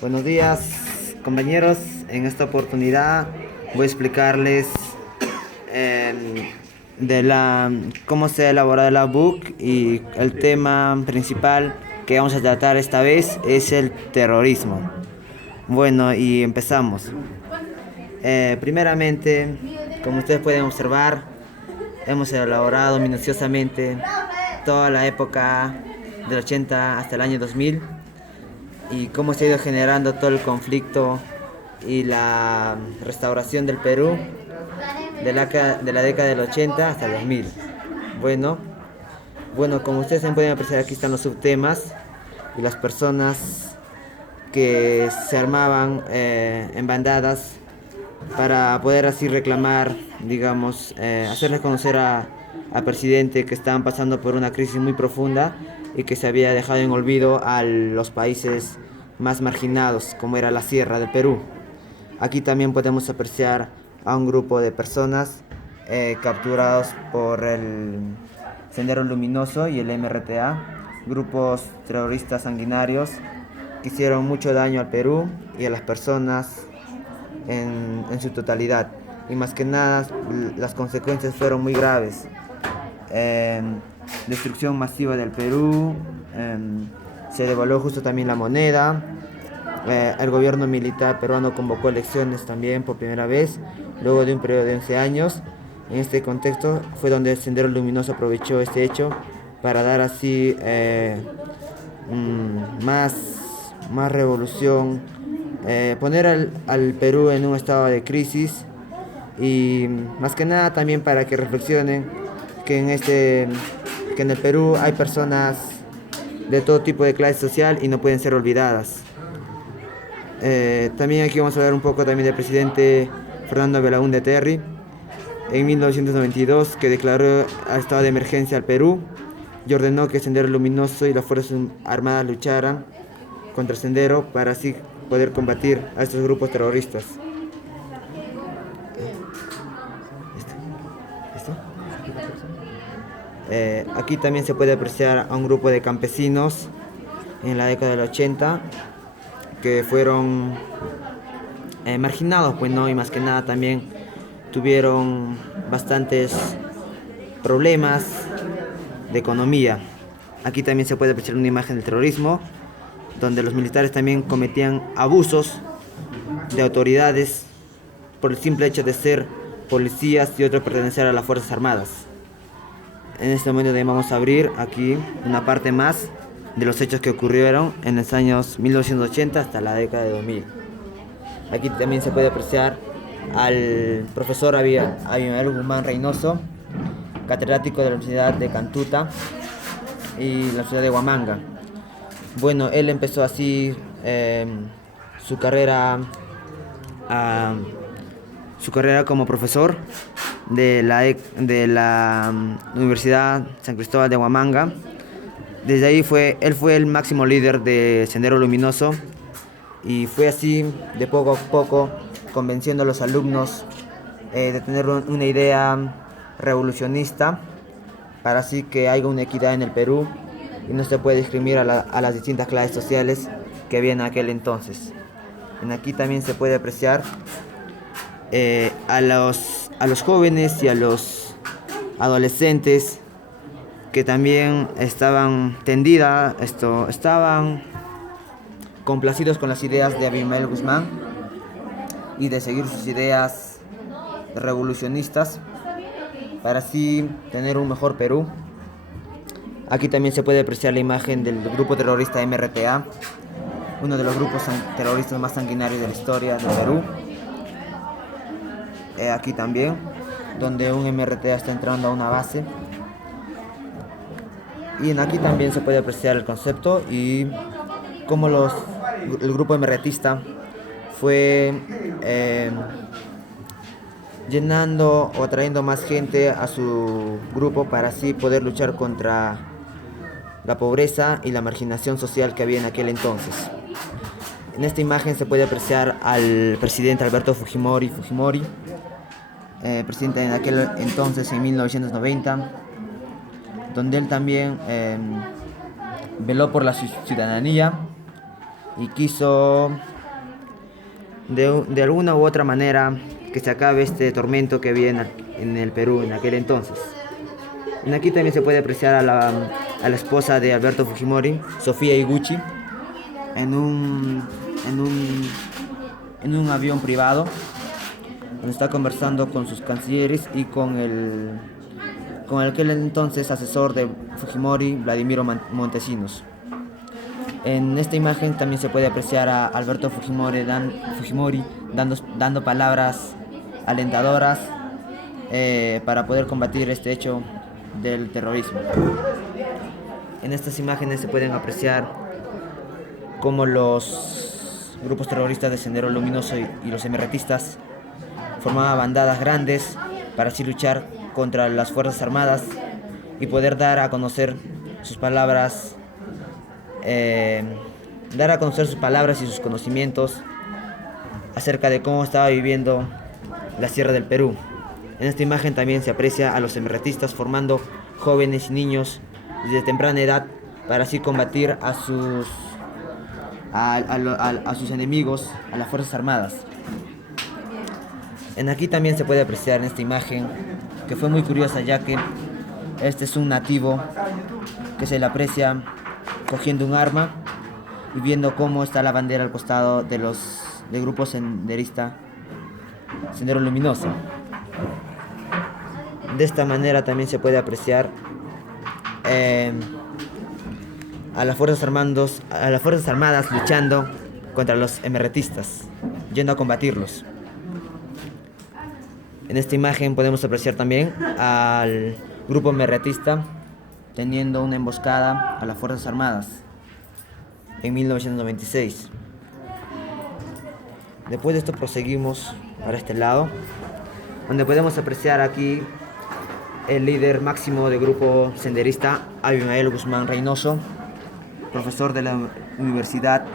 Buenos días, compañeros. En esta oportunidad voy a explicarles em, cómo se ha elaborado la book, y el tema principal que vamos a tratar esta vez es el terrorismo. Bueno, y empezamos. Primeramente, como ustedes pueden observar, hemos elaborado minuciosamente toda la época del 80 hasta el año 2000 y cómo se ha ido generando todo el conflicto y la restauración del Perú de la década del 80 hasta el 2000. Bueno, como ustedes pueden apreciar, aquí están los subtemas y las personas que se armaban en bandadas para poder así reclamar, digamos, hacerles conocer al presidente que estaban pasando por una crisis muy profunda y que se había dejado en olvido a los países más marginados, como era la Sierra del Perú. Aquí también podemos apreciar a un grupo de personas capturados por el Sendero Luminoso y el MRTA, grupos terroristas sanguinarios que hicieron mucho daño al Perú y a las personas en su totalidad. Y más que nada, las consecuencias fueron muy graves. Destrucción masiva del Perú, se devaluó justo también la moneda. El gobierno militar peruano convocó elecciones también por primera vez, luego de un periodo de 11 años. En este contexto fue donde el Sendero Luminoso aprovechó este hecho para dar así más, más revolución, poner al Perú en un estado de crisis y más que nada también para que reflexionen que en el Perú hay personas de todo tipo de clase social y no pueden ser olvidadas. También aquí vamos a hablar un poco también del presidente Fernando Belaúnde Terry en 1992, que declaró estado de emergencia al Perú y ordenó que Sendero Luminoso y las Fuerzas Armadas lucharan contra el Sendero para así poder combatir a estos grupos terroristas. Aquí también se puede apreciar a un grupo de campesinos en la década del 80 que fueron marginados, pues no, y más que nada también tuvieron bastantes problemas de economía. Aquí también se puede apreciar una imagen del terrorismo, donde los militares también cometían abusos de autoridades por el simple hecho de ser policías y otros pertenecer a las Fuerzas Armadas. En este momento vamos a abrir aquí una parte más de los hechos que ocurrieron en los años 1980 hasta la década de 2000. Aquí también se puede apreciar al profesor Abimael Guzmán Reynoso, catedrático de la Universidad de Cantuta y la ciudad de Huamanga. Bueno, él empezó así su carrera como profesor de la Universidad San Cristóbal de Huamanga. Desde ahí él fue el máximo líder de Sendero Luminoso y fue así de poco a poco convenciendo a los alumnos de tener una idea revolucionista para así que haya una equidad en el Perú y no se puede discriminar a las distintas clases sociales que había en aquel entonces. Aquí también se puede apreciar a los jóvenes y a los adolescentes que también estaban estaban complacidos con las ideas de Abimael Guzmán y de seguir sus ideas revolucionistas para así tener un mejor Perú. Aquí también se puede apreciar la imagen del grupo terrorista MRTA, uno de los grupos terroristas más sanguinarios de la historia del Perú. Aquí también, donde un MRTA está entrando a una base. Y aquí también se puede apreciar el concepto y cómo el grupo MRTista fue llenando o atrayendo más gente a su grupo para así poder luchar contra la pobreza y la marginación social que había en aquel entonces. En esta imagen se puede apreciar al presidente Alberto Fujimori, presidente en aquel entonces en 1990, donde él también veló por la ciudadanía y quiso de alguna u otra manera que se acabe este tormento que había en el Perú en aquel entonces. Aquí también se puede apreciar a la esposa de Alberto Fujimori, Sofía Higuchi, en un avión privado, donde está conversando con sus cancilleres y con aquel entonces asesor de Fujimori, Vladimiro Montesinos. En esta imagen también se puede apreciar a Alberto Fujimori dando palabras alentadoras para poder combatir este hecho del terrorismo. En estas imágenes se pueden apreciar cómo los grupos terroristas de Sendero Luminoso y los emerretistas formaban bandadas grandes para así luchar contra las Fuerzas Armadas y poder dar a conocer sus palabras y sus conocimientos acerca de cómo estaba viviendo la Sierra del Perú. En esta imagen también se aprecia a los emerretistas formando jóvenes y niños desde temprana edad para así combatir a sus enemigos, a las Fuerzas Armadas. Aquí también se puede apreciar en esta imagen, que fue muy curiosa, ya que este es un nativo que se le aprecia cogiendo un arma y viendo cómo está la bandera al costado del grupo senderista Sendero Luminoso. De esta manera también se puede apreciar a las Fuerzas Armadas luchando contra los emerretistas, yendo a combatirlos. En esta imagen podemos apreciar también al grupo emerretista teniendo una emboscada a las Fuerzas Armadas en 1996. Después de esto proseguimos para este lado, donde podemos apreciar aquí el líder máximo del grupo senderista, Abimael Guzmán Reynoso, profesor de la Universidad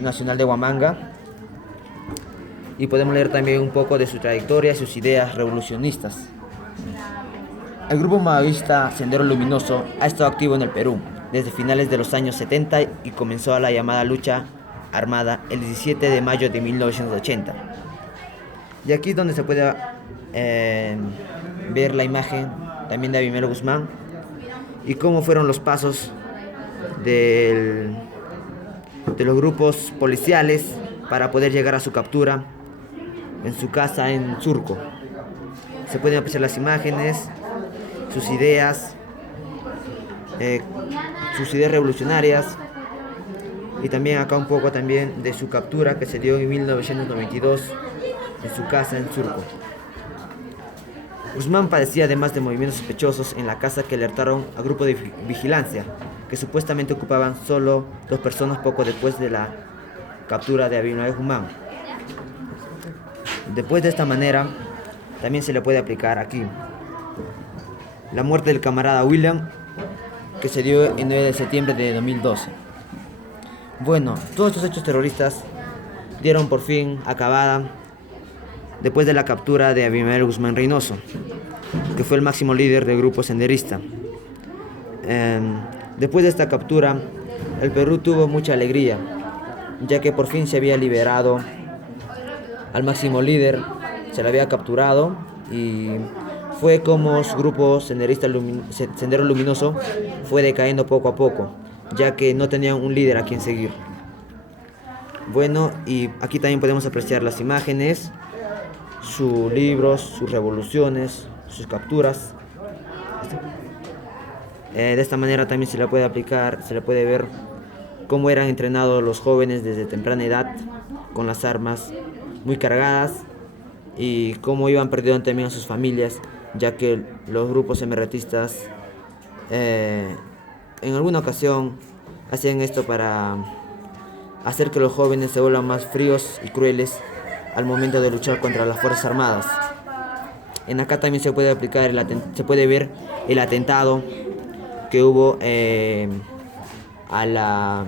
Nacional de Huamanga, y podemos leer también un poco de su trayectoria y sus ideas revolucionistas. El grupo maoísta Sendero Luminoso ha estado activo en el Perú desde finales de los años 70 y comenzó la llamada lucha armada el 17 de mayo de 1980. Y aquí es donde se puede ver la imagen también de Abimael Guzmán y cómo fueron los pasos de los grupos policiales para poder llegar a su captura en su casa en Surco. Se pueden apreciar las imágenes, sus ideas revolucionarias, y también acá un poco también de su captura que se dio en 1992 en su casa en Surco. Guzmán padecía además de movimientos sospechosos en la casa que alertaron al grupo de vigilancia, que supuestamente ocupaban solo 2 personas poco después de la captura de Abimael Guzmán. Después de esta manera, también se le puede aplicar aquí la muerte del camarada William, que se dio el 9 de septiembre de 2012. Bueno, todos estos hechos terroristas dieron por fin acabada después de la captura de Abimael Guzmán Reynoso, que fue el máximo líder del grupo senderista. Después de esta captura, el Perú tuvo mucha alegría, ya que por fin se había liberado al máximo líder, se le había capturado, y fue como su grupo senderista Sendero Luminoso fue decayendo poco a poco, ya que no tenían un líder a quien seguir. Bueno, y aquí también podemos apreciar las imágenes, sus libros, sus revoluciones, sus capturas. De esta manera también se le puede ver cómo eran entrenados los jóvenes desde temprana edad con las armas muy cargadas, y cómo iban perdiendo también a sus familias, ya que los grupos emerretistas en alguna ocasión hacían esto para hacer que los jóvenes se vuelvan más fríos y crueles al momento de luchar contra las Fuerzas Armadas. Acá también se puede ver el atentado que hubo a la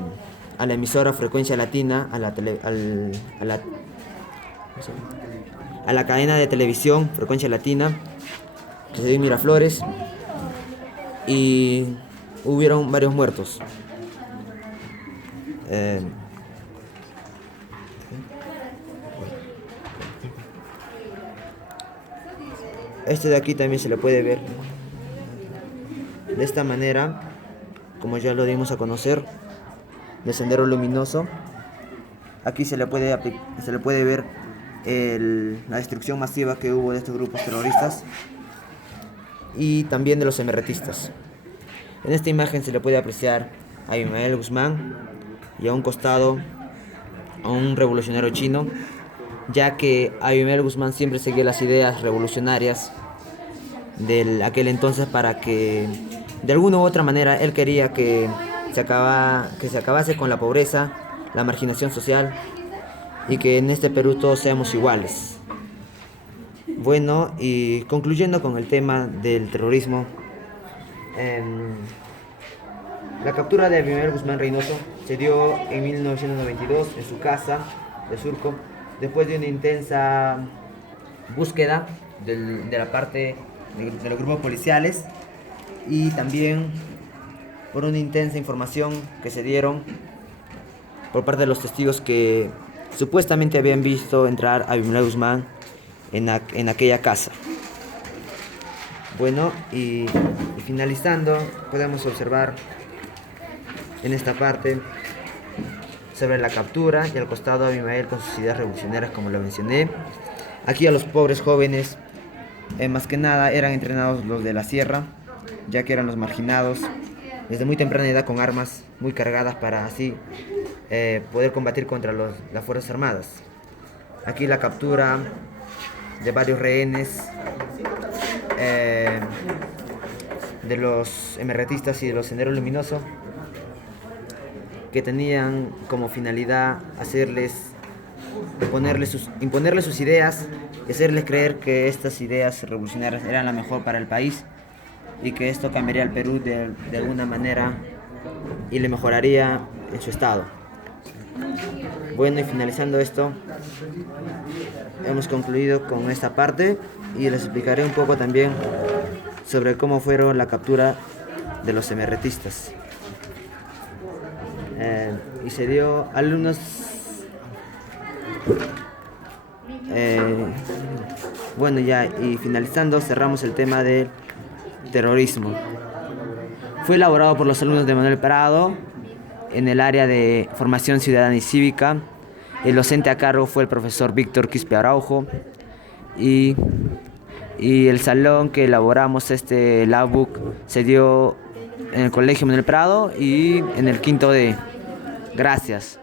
emisora Frecuencia Latina, a la cadena de televisión Frecuencia Latina, que se dio en Miraflores, y hubieron varios muertos. Este de aquí también se le puede ver de esta manera, como ya lo dimos a conocer, de Sendero Luminoso. Aquí se le puede ver la destrucción masiva que hubo de estos grupos terroristas y también de los emerretistas. En esta imagen se le puede apreciar a Abimael Guzmán y a un costado a un revolucionario chino, ya que Abimael Guzmán siempre seguía las ideas revolucionarias de aquel entonces, para que de alguna u otra manera él quería que se acabase con la pobreza, la marginación social, y que en este Perú todos seamos iguales. Bueno, y concluyendo con el tema del terrorismo, la captura de Abimael Guzmán Reynoso se dio en 1992 en su casa de Surco, después de una intensa búsqueda de la parte de los grupos policiales, y también por una intensa información que se dieron por parte de los testigos que supuestamente habían visto entrar a Abimael Guzmán en aquella casa. Bueno, y finalizando, podemos observar en esta parte sobre la captura, y al costado Abimael con sus ideas revolucionarias, como lo mencioné. Aquí a los pobres jóvenes, más que nada eran entrenados los de la sierra, ya que eran los marginados desde muy temprana edad con armas muy cargadas para así poder combatir contra las Fuerzas Armadas. Aquí la captura de varios rehenes de los emerretistas y de los Sendero Luminoso, que tenían como finalidad imponerles sus ideas y hacerles creer que estas ideas revolucionarias eran la mejor para el país, y que esto cambiaría al Perú de alguna manera y le mejoraría en su estado. Bueno, y finalizando esto, hemos concluido con esta parte, y les explicaré un poco también sobre cómo fueron la captura de los emerretistas. Y se dio algunos bueno, ya, y finalizando, cerramos el tema del terrorismo. Fue elaborado por los alumnos de Manuel Prado en el área de formación ciudadana y cívica. El docente a cargo fue el profesor Víctor Quispe Araujo, y el salón que elaboramos este labbook se dio en el Colegio Manuel Prado y en el quinto D. Gracias.